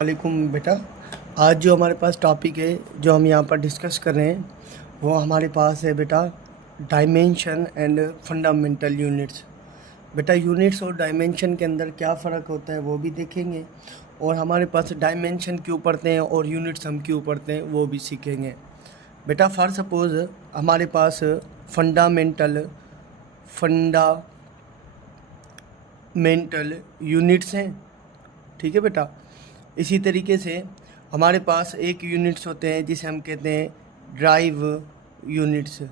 वालेकुम बेटा। आज जो हमारे पास टॉपिक है जो हम यहाँ पर डिस्कस कर रहे हैं वो हमारे पास है बेटा डायमेंशन एंड फंडामेंटल यूनिट्स। बेटा यूनिट्स और डायमेंशन के अंदर क्या फ़र्क होता है वो भी देखेंगे, और हमारे पास डायमेंशन क्यों पढ़ते हैं और यूनिट्स हम क्यों पढ़ते हैं वो भी सीखेंगे। बेटा फॉर सपोज़ हमारे पास फंडामेंटल यूनिट्स हैं, ठीक है बेटा। इसी तरीके से हमारे पास एक यूनिट्स होते हैं जिसे हम कहते हैं ड्राइव यूनिट्स,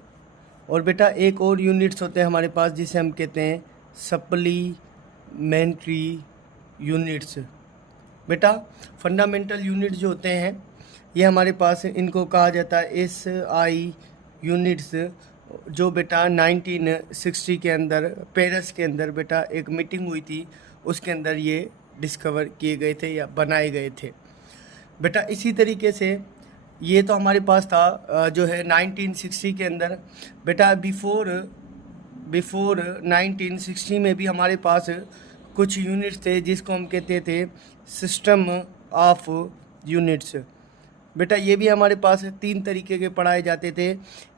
और बेटा एक और यूनिट्स होते हैं हमारे पास जिसे हम कहते हैं सप्लीमेंट्री यूनिट्स। बेटा फंडामेंटल यूनिट्स जो होते हैं ये हमारे पास इनको कहा जाता है SI यूनिट्स, जो बेटा 1960 के अंदर पेरिस के अंदर बेटा एक मीटिंग हुई थी, उसके अंदर ये डिस्कवर किए गए थे या बनाए गए थे। बेटा इसी तरीके से ये तो हमारे पास था जो है 1960 के अंदर। बेटा बिफोर 1960 में भी हमारे पास कुछ यूनिट्स थे जिसको हम कहते थे सिस्टम ऑफ यूनिट्स। बेटा ये भी हमारे पास 3 तरीके के पढ़ाए जाते थे।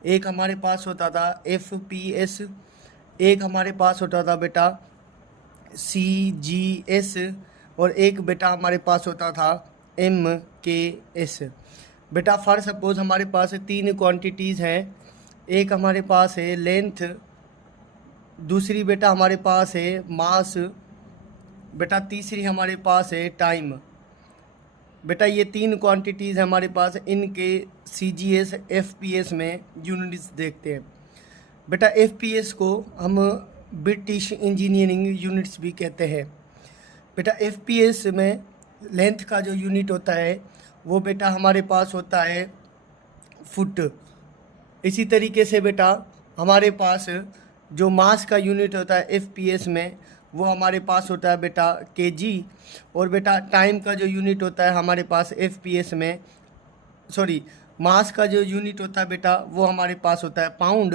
एक हमारे पास होता था FPS, एक हमारे पास होता था बेटा CGS, और एक बेटा हमारे पास होता था MKS। बेटा फॉर सपोज हमारे पास 3 क्वांटिटीज़ हैं। एक हमारे पास है लेंथ, दूसरी बेटा हमारे पास है मास, बेटा तीसरी हमारे पास है टाइम। बेटा ये 3 क्वांटिटीज़ हमारे पास, इनके CGS FPS में यूनिट्स देखते हैं। बेटा FPS को हम ब्रिटिश इंजीनियरिंग यूनिट्स भी कहते हैं। बेटा FPS में लेंथ का जो यूनिट होता है वो बेटा हमारे पास होता है फुट। इसी तरीके से बेटा हमारे पास जो मास का यूनिट होता है FPS में वो हमारे पास होता है बेटा kg, और बेटा टाइम का जो यूनिट होता है हमारे पास FPS में मास का जो यूनिट होता है बेटा वो हमारे पास होता है पाउंड,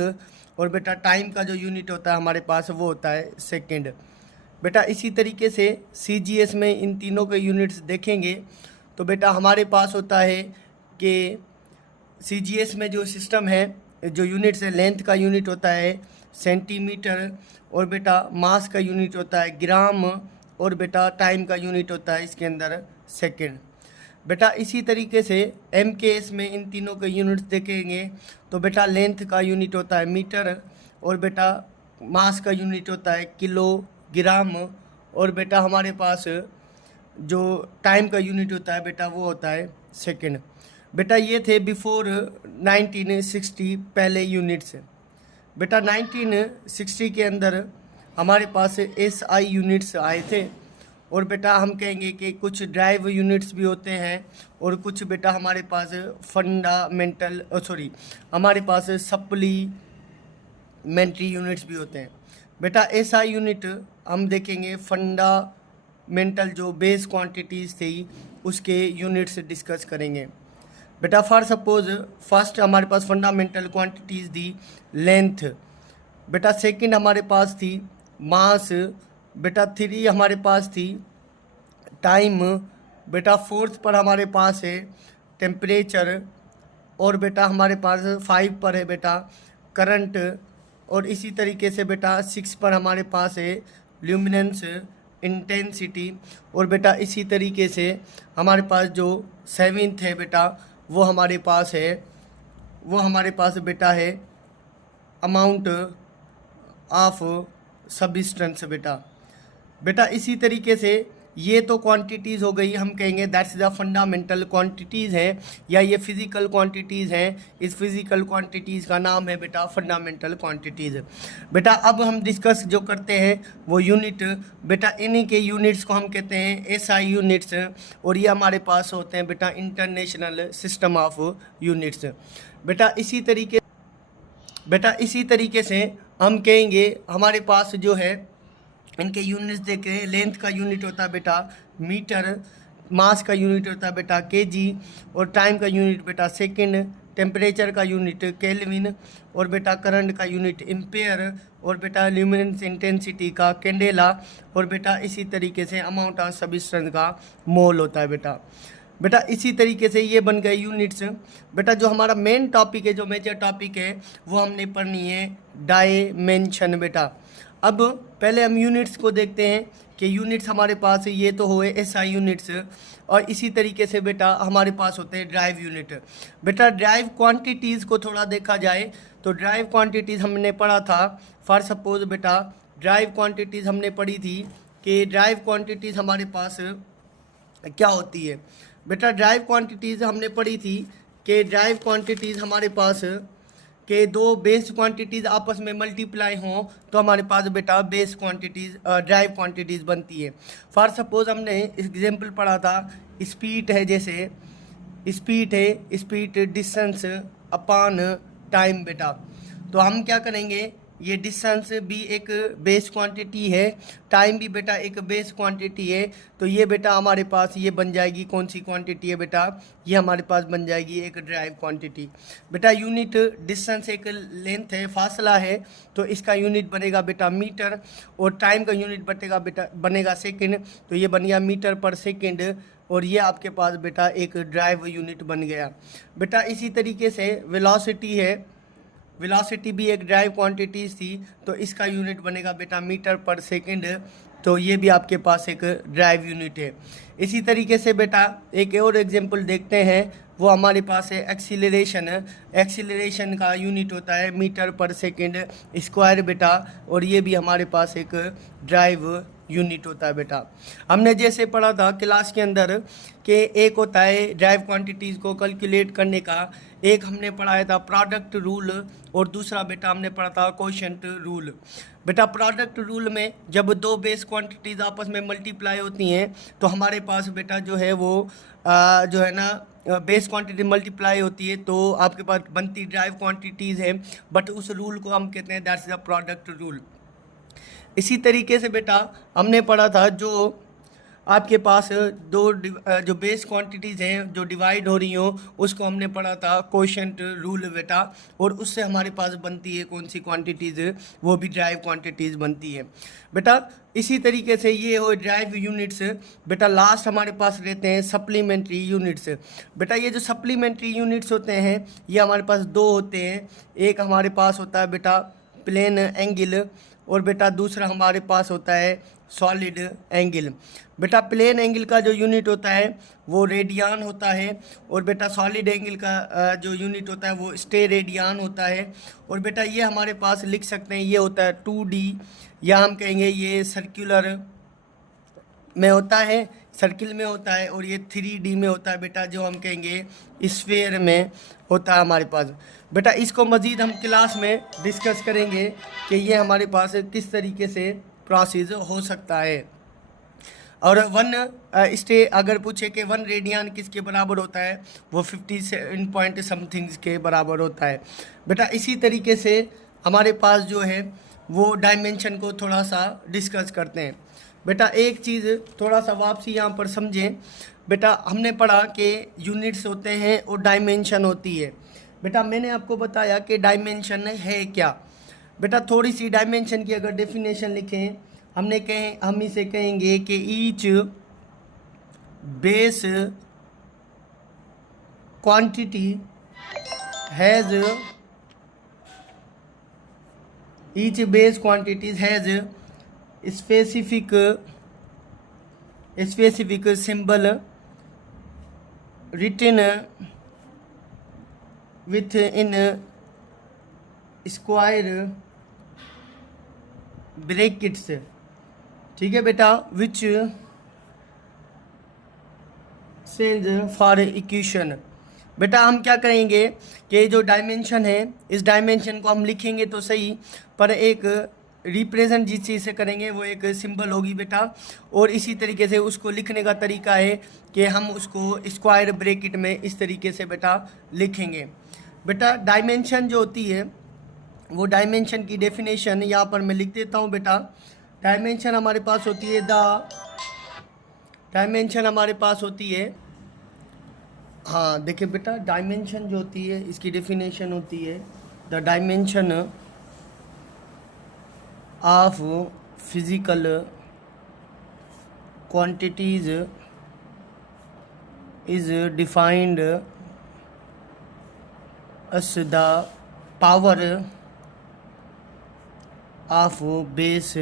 और बेटा टाइम का जो यूनिट होता है हमारे पास वो होता है सेकंड। बेटा इसी तरीके से CGS में इन तीनों के यूनिट्स देखेंगे तो बेटा हमारे पास होता है कि CGS में जो सिस्टम है, जो यूनिट्स है, लेंथ का यूनिट होता है सेंटीमीटर, और बेटा मास का यूनिट होता है ग्राम, और बेटा टाइम का यूनिट होता है इसके अंदर सेकंड। बेटा इसी तरीके से MKS में इन तीनों के यूनिट्स देखेंगे तो बेटा लेंथ का यूनिट होता है मीटर, और बेटा मास का यूनिट होता है किलोग्राम, और बेटा हमारे पास जो टाइम का यूनिट होता है बेटा वो होता है सेकंड। बेटा ये थे बिफोर 1960 पहले यूनिट्स। बेटा 1960 के अंदर हमारे पास SI यूनिट्स आए थे, और बेटा हम कहेंगे कि कुछ ड्राइव यूनिट्स भी होते हैं, और कुछ बेटा हमारे पास हमारे पास सप्लीमेंट्री यूनिट्स भी होते हैं। बेटा SI यूनिट हम देखेंगे फंडामेंटल जो बेस क्वांटिटीज़ थी उसके यूनिट्स डिस्कस करेंगे। बेटा फॉर सपोज फर्स्ट हमारे पास फंडामेंटल क्वांटिटीज़ थी लेंथ, बेटा सेकंड हमारे पास थी मास, बेटा 3 हमारे पास थी टाइम, बेटा 4th पर हमारे पास है टेम्परेचर, और बेटा हमारे पास 5 पर है बेटा करंट, और इसी तरीके से बेटा 6 पर हमारे पास है ल्यूमिनेंस इंटेंसिटी, और बेटा इसी तरीके से हमारे पास जो 7th है बेटा वो हमारे पास बेटा है अमाउंट ऑफ सब्सटेंस। बेटा इसी तरीके से ये तो क्वांटिटीज़ हो गई, हम कहेंगे दैट्स द फंडामेंटल क्वांटिटीज़ हैं, या ये फिज़िकल क्वांटिटीज़ हैं। इस फिज़िकल क्वांटिटीज़ का नाम है बेटा फंडामेंटल क्वांटिटीज़। बेटा अब हम डिस्कस जो करते हैं वो यूनिट, बेटा इन्हीं के यूनिट्स को हम कहते हैं SI यूनिट्स, और ये हमारे पास होते हैं बेटा इंटरनेशनल सिस्टम ऑफ यूनिट्स। बेटा इसी तरीके से हम कहेंगे हमारे पास जो है इनके यूनिट्स देखें, लेंथ का यूनिट होता है बेटा मीटर, मास का यूनिट होता है बेटा kg, और टाइम का यूनिट बेटा सेकंड, टेम्परेचर का यूनिट केल्विन, और बेटा करंट का यूनिट एम्पेयर, और बेटा ल्यूमिनेंस इंटेंसिटी का कैंडेला, और बेटा इसी तरीके से अमाउंट ऑफ सब्सटेंस का मोल होता है बेटा। बेटा इसी तरीके से ये बन गए यूनिट्स। बेटा जो हमारा मेन टॉपिक है, जो मेजर टॉपिक है, वो हमने पढ़नी है डायमेंशन बेटा। अब पहले हम यूनिट्स को देखते हैं कि यूनिट्स हमारे पास ये तो हुए एसआई यूनिट्स, और इसी तरीके से बेटा हमारे पास होते हैं ड्राइव यूनिट। बेटा ड्राइव क्वांटिटीज़ को थोड़ा देखा जाए तो ड्राइव क्वांटिटीज़ हमने पढ़ा था। फॉर सपोज बेटा ड्राइव क्वांटिटीज़ हमने पढ़ी थी कि ड्राइव क्वांटिटीज़ हमारे पास क्या होती है। बेटा ड्राइव क्वांटिटीज़ हमने पढ़ी थी कि ड्राइव क्वांटिटीज़ हमारे पास के दो बेस क्वांटिटीज़ आपस में मल्टीप्लाई हों तो हमारे पास बेटा बेस क्वांटिटीज़ ड्राइव क्वांटिटीज़ बनती है। फॉर सपोज हमने एग्जांपल पढ़ा था, स्पीड है, जैसे स्पीड है, स्पीड डिस्टेंस अपॉन टाइम बेटा। तो हम क्या करेंगे, ये डिस्टेंस भी एक बेस क्वांटिटी है, टाइम भी बेटा एक बेस क्वांटिटी है, तो ये बेटा हमारे पास ये बन जाएगी कौन सी क्वांटिटी है बेटा, ये हमारे पास बन जाएगी एक ड्राइव क्वांटिटी। बेटा यूनिट डिस्टेंस एक लेंथ है, फासला है, तो इसका यूनिट बनेगा बेटा मीटर, और टाइम का यूनिट बनेगा सेकेंड, तो ये बन गया मीटर पर सेकेंड, और ये आपके पास बेटा एक ड्राइव यूनिट बन गया। बेटा इसी तरीके से वेलोसिटी है, वेलोसिटी भी एक ड्राइव क्वांटिटीज थी, तो इसका यूनिट बनेगा बेटा मीटर पर सेकंड, तो ये भी आपके पास एक ड्राइव यूनिट है। इसी तरीके से बेटा एक और एग्जांपल देखते हैं, वो हमारे पास है एक्सीलरेशन। एक्सीलरेशन का यूनिट होता है मीटर पर सेकंड स्क्वायर बेटा, और ये भी हमारे पास एक ड्राइव यूनिट होता है बेटा। हमने जैसे पढ़ा था क्लास के अंदर कि एक होता है ड्राइव क्वांटिटीज़ को कैलकुलेट करने का, एक हमने पढ़ाया था प्रोडक्ट रूल, और दूसरा बेटा हमने पढ़ा था कोशेंट रूल। बेटा प्रोडक्ट रूल में जब दो बेस क्वांटिटीज़ आपस में मल्टीप्लाई होती हैं तो हमारे पास बेटा जो है वो जो है ना बेस क्वांटिटी मल्टीप्लाई होती है, तो आपके पास बनती ड्राइव क्वांटिटीज़ है, बट उस रूल को हम कहते हैं दैट्स द प्रोडक्ट रूल। इसी तरीके से बेटा हमने पढ़ा था जो आपके पास जो बेस क्वांटिटीज़ हैं जो डिवाइड हो रही हो, उसको हमने पढ़ा था कोशेंट रूल बेटा, और उससे हमारे पास बनती है कौन सी क्वांटिटीज़, वो भी ड्राइव क्वांटिटीज़ बनती है बेटा। इसी तरीके से ये हो ड्राइव यूनिट्स। बेटा लास्ट हमारे पास रहते हैं सप्लीमेंट्री यूनिट्स। बेटा ये जो सप्लीमेंट्री यूनिट्स होते हैं ये हमारे पास दो होते हैं, एक हमारे पास होता है बेटा प्लेन एंगल, और बेटा दूसरा हमारे पास होता है सॉलिड एंगल। बेटा प्लेन एंगल का जो यूनिट होता है वो रेडियन होता है, और बेटा सॉलिड एंगल का जो यूनिट होता है वो स्टेरेडियन होता है। और बेटा ये हमारे पास लिख सकते हैं, ये होता है 2D, या हम कहेंगे ये सर्कुलर में होता है, सर्किल में होता है, और ये 3D में होता है बेटा, जो हम कहेंगे स्फीयर में होता है हमारे पास। बेटा इसको मज़ीद हम क्लास में डिस्कस करेंगे कि ये हमारे पास किस तरीके से प्रोसेस हो सकता है। और अगर पूछे कि 1 रेडियन किसके बराबर होता है, वो 57 पॉइंट समथिंग के बराबर होता है बेटा। इसी तरीके से हमारे पास जो है वो डायमेंशन को थोड़ा सा डिस्कस करते हैं बेटा। एक चीज़ थोड़ा सा वापसी यहाँ पर समझें बेटा, हमने पढ़ा कि यूनिट्स होते हैं और डायमेंशन होती है बेटा। मैंने आपको बताया कि डायमेंशन है क्या बेटा। थोड़ी सी डायमेंशन की अगर डेफिनेशन लिखें, हम इसे कहेंगे कि each base quantity has specific symbol written within square brackets, ठीक है बेटा, which stands for equation। बेटा हम क्या करेंगे कि जो डायमेंशन है इस डायमेंशन को हम लिखेंगे तो सही, पर एक रिप्रेजेंट जिस चीज़ से करेंगे वो एक सिंबल होगी बेटा। और इसी तरीके से उसको लिखने का तरीका है कि हम उसको स्क्वायर ब्रैकेट में इस तरीके से बेटा लिखेंगे बेटा। डायमेंशन जो होती है वो डायमेंशन की डेफिनेशन यहाँ पर मैं लिख देता हूँ बेटा। डायमेंशन हमारे पास होती है हाँ देखिए बेटा, डायमेंशन जो होती है इसकी डेफिनेशन होती है the dimension of physical quantities is defined as the power of base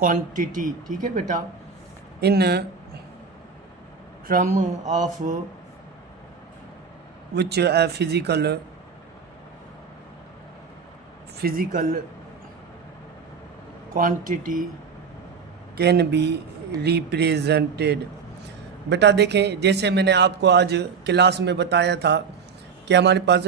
quantity। ठीक है बेटा, in term of which physical quantity can be represented. बेटा देखें, जैसे मैंने आपको आज क्लास में बताया था कि हमारे पास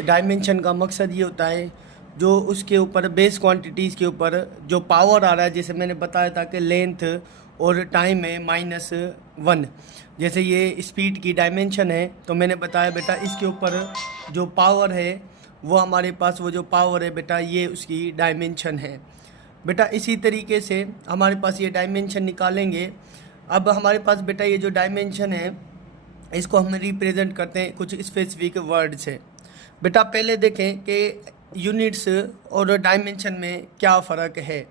डायमेंशन का मकसद ये होता है जो उसके ऊपर बेस क्वांटिटीज़ के ऊपर जो पावर आ रहा है, जैसे मैंने बताया था कि लेंथ और टाइम है -1। जैसे ये स्पीड की डायमेंशन है तो मैंने बताया बेटा इसके ऊपर जो पावर है वो हमारे पास वो जो पावर है बेटा ये उसकी डायमेंशन है। बेटा इसी तरीके से हमारे पास ये डायमेंशन निकालेंगे। अब हमारे पास बेटा ये जो डायमेंशन है इसको हम रिप्रेजेंट करते हैं कुछ स्पेसिफिक वर्ड से। बेटा पहले देखें कि यूनिट्स और डायमेंशन में क्या फ़र्क है।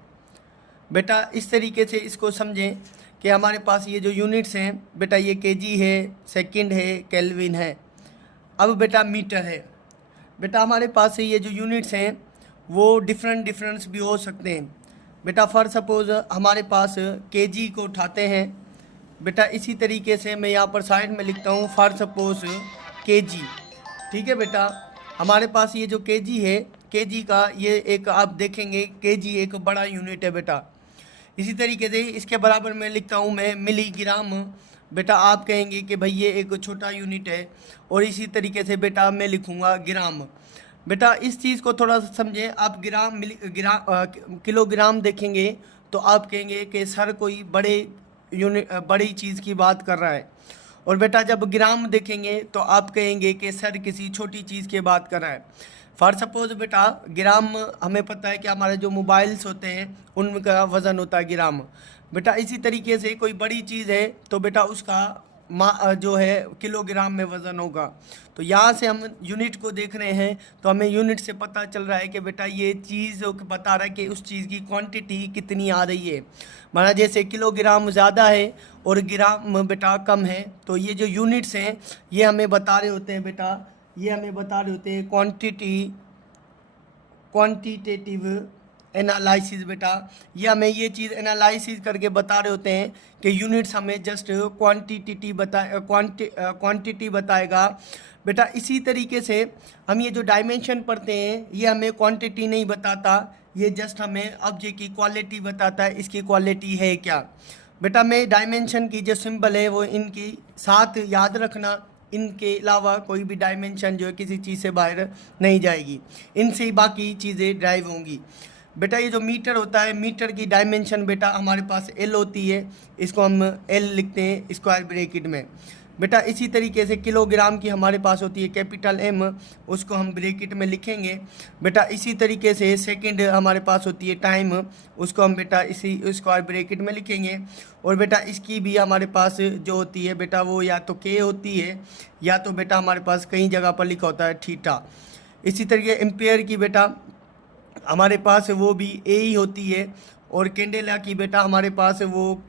बेटा इस तरीके से इसको समझें कि हमारे पास ये जो यूनिट्स हैं बेटा ये केजी है, सेकंड है, केल्विन है। अब बेटा मीटर है। बेटा हमारे पास ये जो यूनिट्स हैं वो डिफरेंस भी हो सकते हैं। बेटा फॉर सपोज़ हमारे पास केजी को उठाते हैं। बेटा इसी तरीके से मैं यहाँ पर साइड में लिखता हूँ फॉर सपोज़ केजी। ठीक है बेटा, हमारे पास ये जो केजी है, केजी का ये एक आप देखेंगे केजी एक बड़ा यूनिट है बेटा। इसी तरीके से इसके बराबर में लिखता हूँ मैं मिलीग्राम। बेटा आप कहेंगे कि भाई ये एक छोटा यूनिट है। और इसी तरीके से बेटा मैं लिखूँगा ग्राम। बेटा इस चीज़ को थोड़ा सा समझें। आप किलोग्राम देखेंगे तो आप कहेंगे कि सर कोई बड़ी चीज़ की बात कर रहा है। और बेटा जब ग्राम देखेंगे तो आप कहेंगे कि सर किसी छोटी चीज़ की बात कर रहा है। फॉर सपोज बेटा ग्राम हमें पता है कि हमारे जो मोबाइल्स होते हैं उनका वज़न होता है ग्राम। बेटा इसी तरीके से कोई बड़ी चीज़ है तो बेटा उसका जो है किलोग्राम में वज़न होगा। तो यहाँ से हम यूनिट को देख रहे हैं तो हमें यूनिट से पता चल रहा है कि बेटा ये चीज़ बता रहा है कि उस चीज़ की क्वांटिटी कितनी आ रही है। माना जैसे किलोग्राम ज़्यादा है और ग्राम बेटा कम है, तो ये जो यूनिट्स हैं ये हमें बता रहे होते हैं बेटा, ये हमें बता रहे होते हैं क्वांटिटेटिव एनालिसिस। बेटा ये हमें ये चीज़ एनालिसिस करके बता रहे होते हैं कि यूनिट्स हमें जस्ट क्वांटिटी बताएगा। बेटा इसी तरीके से हम ये जो डायमेंशन पढ़ते हैं ये हमें क्वांटिटी नहीं बताता, ये जस्ट हमें ऑब्जेक्ट की क्वालिटी बताता है, इसकी क्वालिटी है क्या। बेटा मैं डायमेंशन की जो सिंबल है वो इनकी साथ याद रखना, इनके अलावा कोई भी डायमेंशन जो है किसी चीज़ से बाहर नहीं जाएगी, इनसे ही बाकी चीज़ें ड्राइव होंगी। बेटा ये जो मीटर होता है, मीटर की डायमेंशन बेटा हमारे पास एल होती है, इसको हम एल लिखते हैं स्क्वायर ब्रैकेट में। बेटा इसी तरीके से किलोग्राम की हमारे पास होती है कैपिटल एम, उसको हम ब्रैकेट में लिखेंगे। बेटा इसी तरीके से सेकंड हमारे पास होती है टाइम, उसको हम बेटा इसी स्क्वायर ब्रैकेट में लिखेंगे। और बेटा इसकी भी हमारे पास जो होती है बेटा वो या तो के होती है या तो बेटा हमारे पास कई जगह पर लिखा होता है थीटा। इसी तरीके एम्पेयर की बेटा हमारे पास वो भी ए ही होती है। और कैंडेला की बेटा हमारे पास वो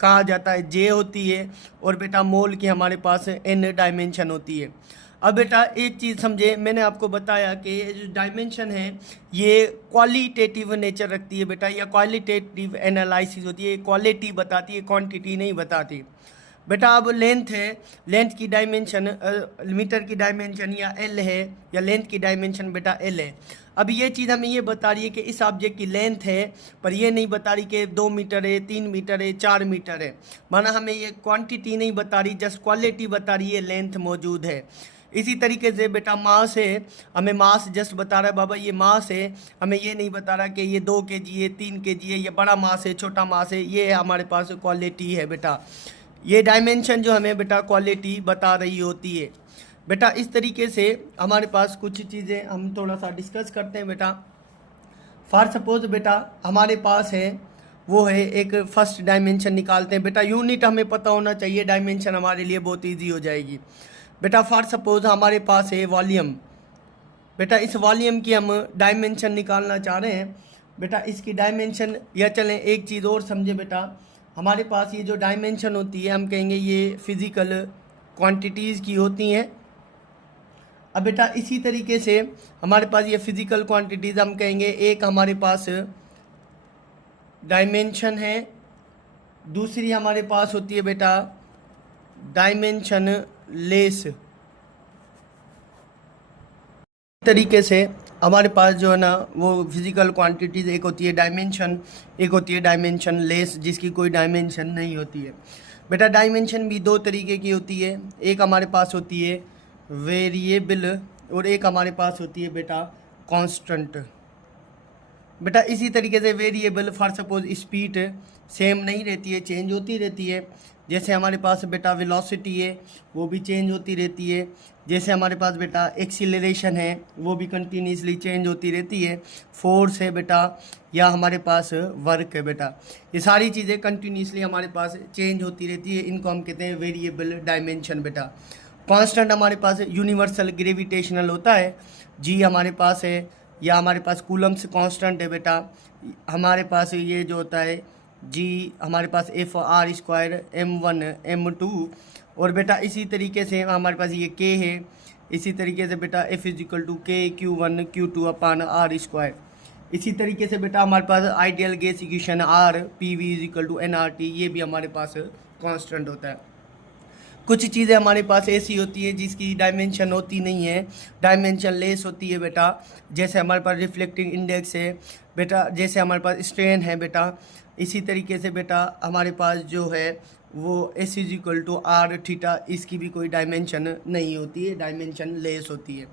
कहा जाता है जे होती है। और बेटा मोल की हमारे पास एन डायमेंशन होती है। अब बेटा एक चीज़ समझे, मैंने आपको बताया कि ये जो डायमेंशन है ये क्वालिटेटिव नेचर रखती है बेटा, या क्वालिटेटिव एनालिसिस होती है, क्वालिटी बताती है, क्वांटिटी नहीं बताती। बेटा अब लेंथ है, लेंथ की डायमेंशन मीटर की डायमेंशन या एल है, या लेंथ की डायमेंशन बेटा एल है। अब ये चीज़ हमें ये बता रही है कि इस ऑब्जेक्ट की लेंथ है, पर ये नहीं बता रही कि 2 मीटर है, 3 मीटर है, 4 मीटर है। माना हमें ये क्वांटिटी नहीं बता रही, जस्ट क्वालिटी बता रही है, लेंथ मौजूद है। इसी तरीके से बेटा मास है, हमें मास जस्ट बता रहा है बाबा ये मास है, हमें ये नहीं बता रहा कि ये 2 kg है, 3 kg है, ये बड़ा मास है, छोटा मास है। ये हमारे पास क्वालिटी है बेटा, ये डायमेंशन जो हमें बेटा क्वालिटी बता रही होती है। बेटा इस तरीके से हमारे पास कुछ चीज़ें हम थोड़ा सा डिस्कस करते हैं बेटा। फॉर सपोज बेटा हमारे पास है वो है एक फर्स्ट डायमेंशन निकालते हैं। बेटा यूनिट हमें पता होना चाहिए, डायमेंशन हमारे लिए बहुत ईजी हो जाएगी। बेटा फॉर सपोज हमारे पास है वॉल्यूम। बेटा इस वॉल्यूम की हम डायमेंशन निकालना चाह रहे हैं। बेटा इसकी डायमेंशन, या चलें एक चीज़ और समझे बेटा, हमारे पास ये जो डायमेंशन होती है हम कहेंगे ये फिज़िकल क्वांटिटीज़ की होती हैं। अब बेटा इसी तरीके से हमारे पास ये फिज़िकल क्वांटिटीज़ हम कहेंगे, एक हमारे पास डायमेंशन है, दूसरी हमारे पास होती है बेटा डायमेंशन लेस। तरीके से हमारे पास जो है ना वो फिज़िकल क्वांटिटीज़, एक होती है डायमेंशन, एक होती है डायमेंशन लेस जिसकी कोई डायमेंशन नहीं होती है। बेटा डायमेंशन भी दो तरीके की होती है, एक हमारे पास होती है वेरिएबल और एक हमारे पास होती है बेटा कांस्टेंट। बेटा इसी तरीके से variable for suppose speed same नहीं रहती है, चेंज होती रहती है। जैसे हमारे पास बेटा वेलोसिटी है वो भी चेंज होती रहती है। जैसे हमारे पास बेटा एक्सीलरेशन है वो भी कंटिन्यूसली चेंज होती रहती है। फोर्स है बेटा, या हमारे पास वर्क है बेटा, ये सारी चीज़ें कंटिन्यूसली हमारे पास चेंज होती रहती है। इनको हम कहते हैं वेरिएबल डायमेंशन। बेटा कांस्टेंट हमारे पास यूनिवर्सल ग्रेविटेशनल होता है, जी हमारे पास है, या हमारे पास कूलम्स कांस्टेंट है बेटा। हमारे पास ये जो होता है जी हमारे पास F(r²) m1 m2, और बेटा इसी तरीके से हमारे पास ये k है। इसी तरीके से बेटा F=k(q1 q2)/r²। इसी तरीके से बेटा हमारे पास ideal gas equation R PV=nRT, ये भी हमारे पास कांस्टेंट होता है। कुछ चीज़ें हमारे पास ऐसी होती है जिसकी डायमेंशन होती नहीं है, डायमेंशन लेस होती है बेटा। जैसे हमारे पास रिफ्लेक्टिंग इंडेक्स है बेटा, जैसे हमारे पास स्ट्रेन है बेटा। इसी तरीके से बेटा हमारे पास जो है वो S=r(θ), इसकी भी कोई डायमेंशन नहीं होती है, डायमेंशन लेस होती है।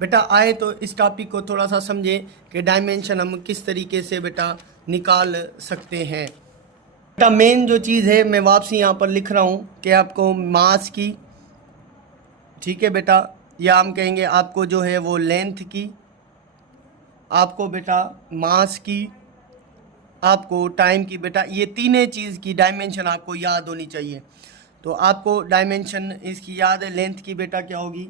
बेटा आए तो इस टॉपिक को थोड़ा सा समझें कि डायमेंशन हम किस तरीके से बेटा निकाल सकते हैं। बेटा मेन जो चीज़ है मैं वापसी यहाँ पर लिख रहा हूँ कि आपको मास की, ठीक है बेटा, या हम कहेंगे आपको जो है वो लेंथ की, आपको बेटा मास की, आपको टाइम की। बेटा ये तीनों चीज़ की डायमेंशन आपको याद होनी चाहिए। तो आपको डायमेंशन इसकी याद है, लेंथ की बेटा क्या होगी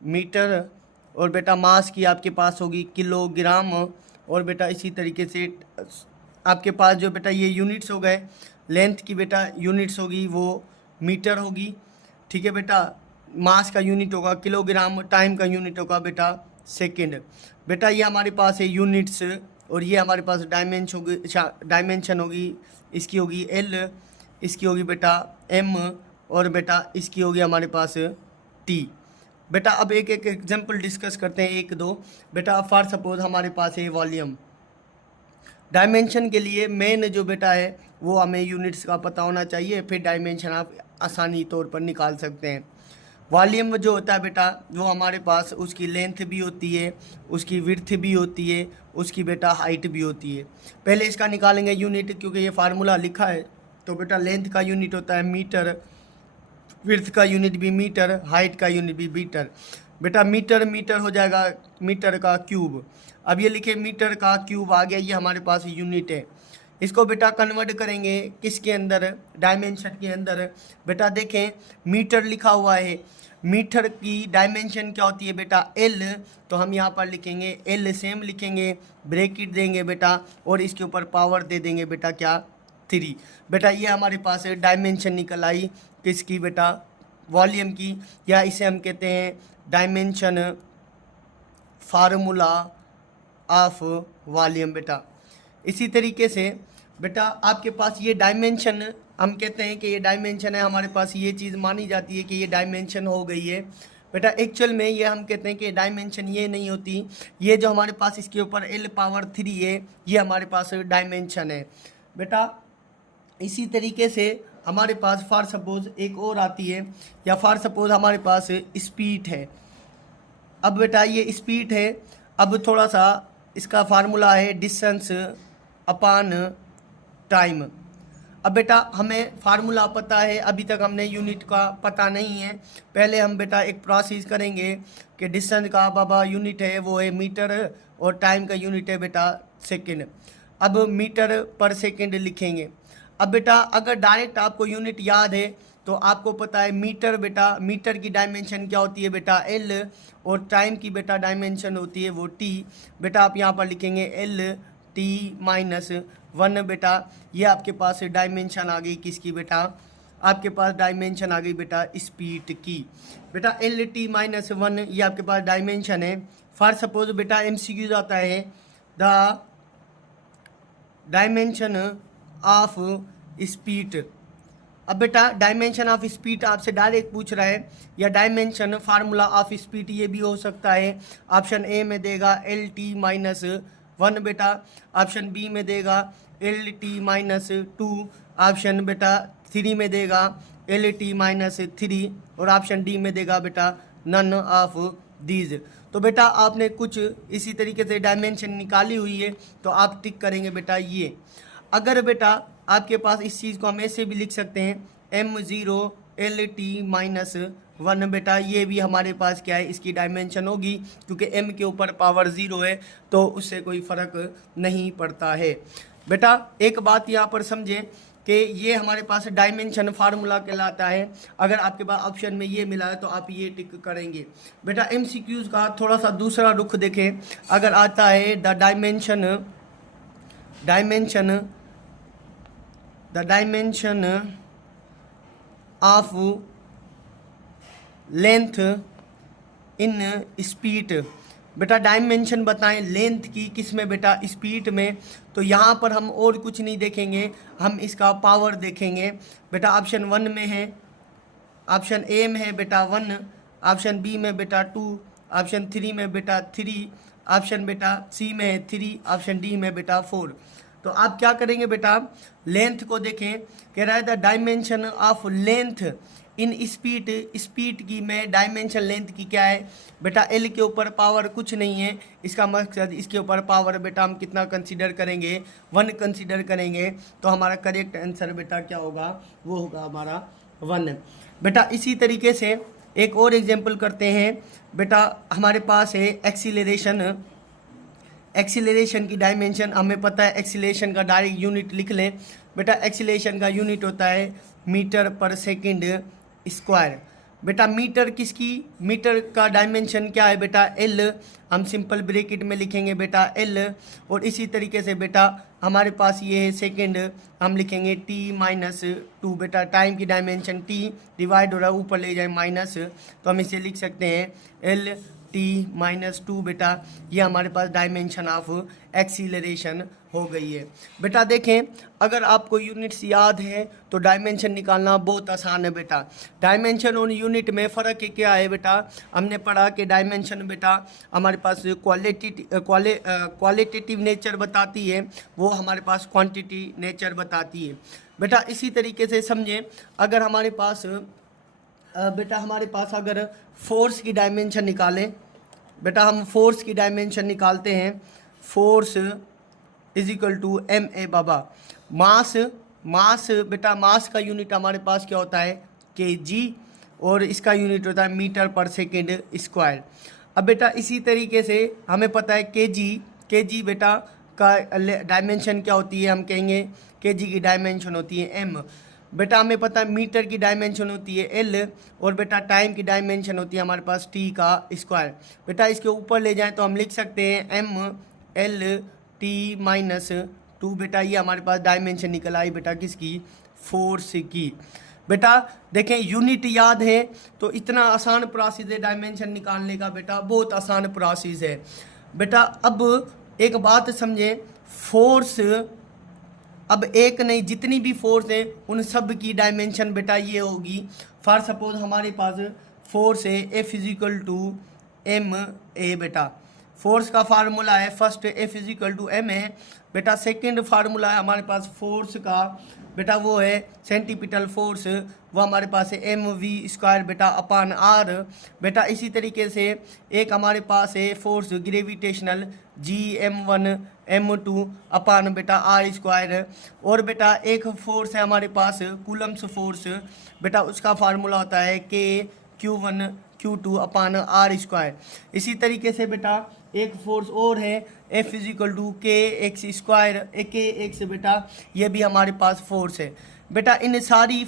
मीटर, और बेटा मास की आपके पास होगी किलोग्राम, और बेटा इसी तरीके से आपके पास जो बेटा ये यूनिट्स हो गए, लेंथ की बेटा यूनिट्स होगी वो मीटर होगी, ठीक है बेटा, मास का यूनिट होगा किलोग्राम, टाइम का यूनिट होगा बेटा सेकंड। बेटा ये हमारे पास है यूनिट्स, और ये हमारे पास डायमेंशन होगी, इसकी होगी L, इसकी होगी बेटा M, और बेटा इसकी होगी हमारे पास T। बेटा अब एक एक एग्जांपल डिस्कस करते हैं, एक दो। बेटा फॉर सपोज हमारे पास है वॉल्यूम। डायमेंशन के लिए मेन जो बेटा है वो हमें यूनिट्स का पता होना चाहिए, फिर डायमेंशन आप आसानी तौर पर निकाल सकते हैं। वॉल्यूम जो होता है बेटा वो हमारे पास उसकी लेंथ भी होती है, उसकी विड्थ भी होती है, उसकी बेटा हाइट भी होती है। पहले इसका निकालेंगे यूनिट, क्योंकि ये फार्मूला लिखा है। तो बेटा लेंथ का यूनिट होता है मीटर, विड्थ का यूनिट भी मीटर, हाइट का यूनिट भी मीटर। बेटा मीटर हो जाएगा मीटर का क्यूब। अब ये लिखे मीटर का क्यूब आ गया, ये हमारे पास यूनिट है। इसको बेटा कन्वर्ट करेंगे किसके अंदर, डायमेंशन के अंदर। बेटा देखें मीटर लिखा हुआ है, मीटर की डायमेंशन क्या होती है बेटा L, तो हम यहाँ पर लिखेंगे L सेम लिखेंगे, ब्रैकेट देंगे बेटा, और इसके ऊपर पावर दे देंगे बेटा क्या 3। बेटा ये हमारे पास डायमेंशन निकल आई किसकी बेटा वॉल्यूम की, या इसे हम कहते हैं डायमेंशन फार्मूला ऑफ वॉल्यूम। बेटा इसी तरीके से बेटा आपके पास ये डायमेंशन, हम कहते हैं कि ये डायमेंशन है, हमारे पास ये चीज़ मानी जाती है कि ये डायमेंशन हो गई है। बेटा एक्चुअल में ये हम कहते हैं कि डायमेंशन ये नहीं होती, ये जो हमारे पास इसके ऊपर L⁻³ है ये हमारे पास डायमेंशन है। बेटा इसी तरीके से हमारे पास फॉर सपोज एक और आती है, या फॉर सपोज हमारे पास स्पीड है। अब बेटा ये स्पीड है, अब थोड़ा सा इसका फार्मूला है डिस्टेंस अपॉन टाइम। अब बेटा हमें फार्मूला पता है, अभी तक हमने यूनिट का पता नहीं है। पहले हम बेटा एक प्रोसेस करेंगे कि डिस्टेंस का बाबा यूनिट है वो है मीटर, और टाइम का यूनिट है बेटा सेकंड। अब मीटर पर सेकेंड लिखेंगे। अब बेटा अगर डायरेक्ट आपको यूनिट याद है तो आपको पता है मीटर, बेटा मीटर की डायमेंशन क्या होती है बेटा एल, और टाइम की बेटा डायमेंशन होती है वो टी। बेटा आप यहाँ पर लिखेंगे एल टी माइनस 1 बेटा। ये आपके पास डायमेंशन आ गई किसकी बेटा, आपके पास डायमेंशन आ गई बेटा स्पीड की। बेटा एल टी माइनस 1 ये आपके पास डायमेंशन है। फॉर सपोज बेटा एमसीक्यू आता है द डायमेंशन ऑफ स्पीड। अब बेटा डायमेंशन ऑफ स्पीड आपसे डायरेक्ट पूछ रहा है, या डायमेंशन फार्मूला ऑफ स्पीड ये भी हो सकता है। ऑप्शन ए में देगा एल टी माइनस 1 बेटा, ऑप्शन बी में देगा एल टी माइनस 2, ऑप्शन बेटा 3 में देगा एल टी माइनस 3, और ऑप्शन डी में देगा बेटा नन ऑफ दीज। तो बेटा आपने कुछ इसी तरीके से डायमेंशन निकाली हुई है तो आप टिक करेंगे बेटा ये। अगर बेटा आपके पास इस चीज़ को हम ऐसे भी लिख सकते हैं m0 एल टी माइनस 1 बेटा, ये भी हमारे पास क्या है इसकी डायमेंशन होगी, क्योंकि m के ऊपर पावर 0 है तो उससे कोई फ़र्क नहीं पड़ता है। बेटा एक बात यहाँ पर समझें कि ये हमारे पास डायमेंशन फार्मूला कहलाता है। अगर आपके पास ऑप्शन में ये मिला है तो आप ये टिक करेंगे। बेटा एमसीक्यूज़ का थोड़ा सा दूसरा रुख देखें। अगर आता है the dimension of length in speed. बेटा डायमेंशन बताएं लेंथ की किस में बेटा स्पीड में। तो यहाँ पर हम और कुछ नहीं देखेंगे, हम इसका पावर देखेंगे। बेटा ऑप्शन 1 में है, ऑप्शन ए में है बेटा 1, ऑप्शन बी में बेटा 2, ऑप्शन 3 में बेटा 3, ऑप्शन बेटा सी में है 3, ऑप्शन डी में बेटा 4। तो आप क्या करेंगे बेटा लेंथ को देखें, कह रहा है the dimension of length in speed. Speed की में डायमेंशन लेंथ की क्या है बेटा, एल के ऊपर पावर कुछ नहीं है, इसका मकसद इसके ऊपर पावर बेटा हम कितना कंसीडर करेंगे 1 कंसीडर करेंगे। तो हमारा करेक्ट आंसर बेटा क्या होगा, वो होगा हमारा 1। बेटा इसी तरीके से एक और एग्जांपल करते हैं। बेटा हमारे पास है एक्सीलरेशन की डायमेंशन हमें पता है। एक्सीलरेशन का डायरेक्ट यूनिट लिख लें। बेटा एक्सीलरेशन का यूनिट होता है मीटर पर सेकंड स्क्वायर। बेटा मीटर किसकी, मीटर का डायमेंशन क्या है बेटा एल, हम सिंपल ब्रैकेट में लिखेंगे बेटा एल। और इसी तरीके से बेटा हमारे पास ये है सेकंड, हम लिखेंगे टी माइनस 2। बेटा टाइम की डायमेंशन टी डिवाइड हो रहा है, ऊपर ले जाए माइनस, तो हम इसे लिख सकते हैं एल टी माइनस 2। बेटा ये हमारे पास डायमेंशन ऑफ एक्सीलरेशन हो गई है। बेटा देखें अगर आपको यूनिट्स याद है तो डायमेंशन निकालना बहुत आसान है। बेटा डायमेंशन और यूनिट में फ़र्क क्या है बेटा, हमने पढ़ा कि डायमेंशन बेटा हमारे पास क्वालिटेटिव नेचर बताती है, वो हमारे पास क्वांटिटी नेचर बताती है। बेटा इसी तरीके से समझें, अगर हमारे पास अगर फोर्स की डायमेंशन निकालें, बेटा हम फोर्स की डायमेंशन निकालते हैं। Force is equal to M A बाबा। मास बेटा मास का यूनिट हमारे पास क्या होता है केजी, और इसका यूनिट होता है मीटर पर सेकेंड स्क्वायर। अब बेटा इसी तरीके से हमें पता है केजी बेटा का डायमेंशन क्या होती है, हम कहेंगे केजी की डायमेंशन होती है एम। बेटा हमें पता है मीटर की डायमेंशन होती है एल, और बेटा टाइम की डायमेंशन होती है हमारे पास टी का स्क्वायर। बेटा इसके ऊपर ले जाएं तो हम लिख सकते हैं एम एल टी माइनस 2। बेटा ये हमारे पास डायमेंशन निकल आई बेटा किसकी, फोर्स की। बेटा देखें यूनिट याद है तो इतना आसान प्रोसेस है डायमेंशन निकालने का, बेटा बहुत आसान प्रोसेस है। बेटा अब एक बात समझें, फोर्स अब एक नहीं जितनी भी फोर्स है उन सब की डायमेंशन बेटा ये होगी। फॉर सपोज हमारे पास फोर्स है F is equal to M a. बेटा फोर्स का फार्मूला है first F is equal to m है। बेटा सेकंड फार्मूला है हमारे पास फोर्स का, बेटा वो है सेंटीपिटल फोर्स, वो हमारे पास है एम वी स्क्वायर बेटा अपान आर। बेटा इसी तरीके से एक हमारे पास है फोर्स ग्रेविटेशनल जी m1 m2 अपान बेटा आर स्क्वायर। और बेटा एक फोर्स है हमारे पास कूलम्स फोर्स, बेटा उसका फार्मूला होता है के Q1 Q2 upon R square. इसी तरीके से बेटा एक फोर्स और है F इज इक्वल टू के एक्स स्क्वायर के एक्स बेटा ये भी हमारे पास फोर्स है बेटा। इन सारी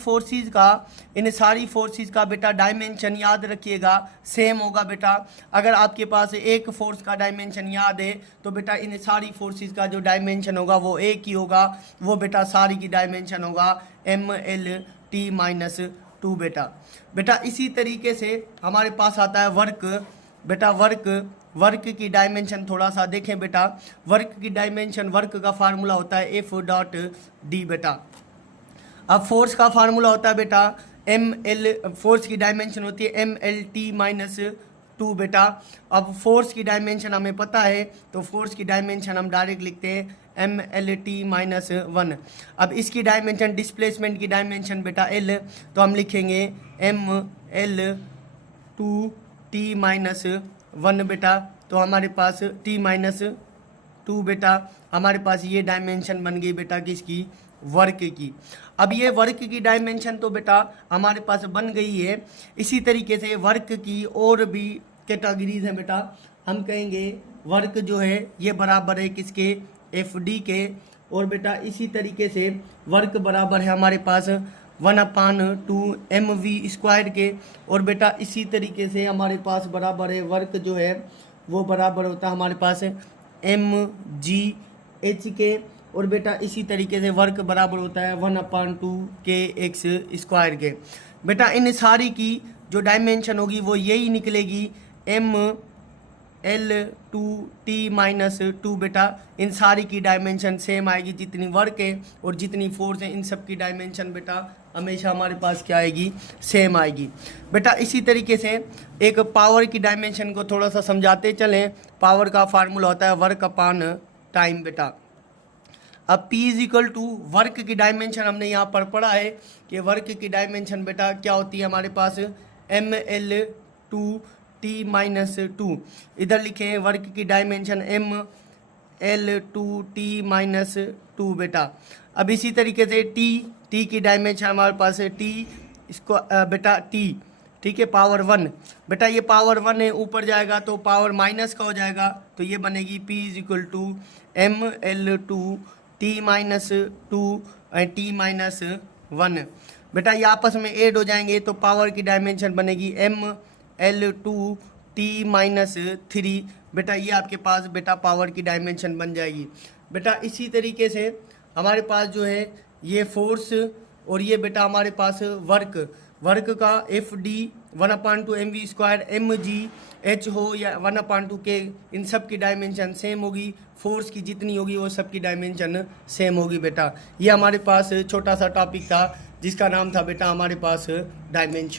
फोर्सेस का बेटा डायमेंशन याद रखिएगा सेम होगा बेटा। अगर आपके पास एक फोर्स का डायमेंशन याद है तो बेटा इन सारी फोर्सेस का जो डायमेंशन होगा वो एक ही होगा, वो बेटा सारी की डायमेंशन होगा MLT-2 बेटा। इसी तरीके से हमारे पास आता है वर्क बेटा। वर्क की डायमेंशन थोड़ा सा देखें बेटा। वर्क की डायमेंशन, वर्क का फार्मूला होता है F.D बेटा। अब फोर्स का फार्मूला होता है बेटा फोर्स की डायमेंशन होती है MLT-2 बेटा। अब फोर्स की डायमेंशन हमें पता है तो फोर्स की डायमेंशन हम डायरेक्ट लिखते हैं MLT-1। अब इसकी डायमेंशन, डिस्प्लेसमेंट की डायमेंशन बेटा L, तो हम लिखेंगे ML2T-1 बेटा। तो हमारे पास T-2 बेटा, हमारे पास ये डायमेंशन बन गई बेटा किसकी, वर्क की। अब ये वर्क की डायमेंशन तो बेटा हमारे पास बन गई है। इसी तरीके से वर्क की और भी कैटेगरीज हैं बेटा। हम कहेंगे वर्क जो है ये बराबर है किसके, FD के। और बेटा इसी तरीके से वर्क बराबर है हमारे पास 1/2 mv² के। और बेटा इसी तरीके से हमारे पास बराबर है वर्क जो है वो बराबर होता है हमारे पास mgh के। और बेटा इसी तरीके से वर्क बराबर होता है 1/2 kx² के। बेटा इन सारी की जो डायमेंशन होगी वो यही निकलेगी ML2T-2 बेटा। इन सारी की डायमेंशन सेम आएगी, जितनी वर्क है और जितनी फोर्स है इन सब की डायमेंशन बेटा हमेशा हमारे पास क्या आएगी, सेम आएगी बेटा। इसी तरीके से एक पावर की डायमेंशन को थोड़ा सा समझाते चलें। पावर का फार्मूला होता है वर्क अपॉन टाइम बेटा। अब P is equal to work की डायमेंशन हमने यहाँ पर पढ़ा है कि वर्क की डायमेंशन बेटा क्या होती है हमारे पास ML2T-2। इधर लिखे हैं वर्क की डायमेंशन ML2T-2 बेटा। अब इसी तरीके से T की डायमेंशन हमारे पास है T इसको बेटा T, ठीक है, पावर 1 बेटा। ये पावर 1 है, ऊपर जाएगा तो पावर माइनस का हो जाएगा, तो ये बनेगी P is equal to ML2T-2 T-1 बेटा। ये आपस में ऐड हो जाएंगे तो पावर की डायमेंशन बनेगी ML2T-3 बेटा। ये आपके पास बेटा पावर की डायमेंशन बन जाएगी बेटा। इसी तरीके से हमारे पास जो है ये फोर्स और ये बेटा हमारे पास वर्क का FD 1/2 mv² mgh हो या 1/2 k, इन सब की डायमेंशन सेम होगी। फोर्स की जितनी होगी वो सब की डायमेंशन सेम होगी बेटा। ये हमारे पास छोटा सा टॉपिक था जिसका नाम था बेटा हमारे पास डायमेंशन।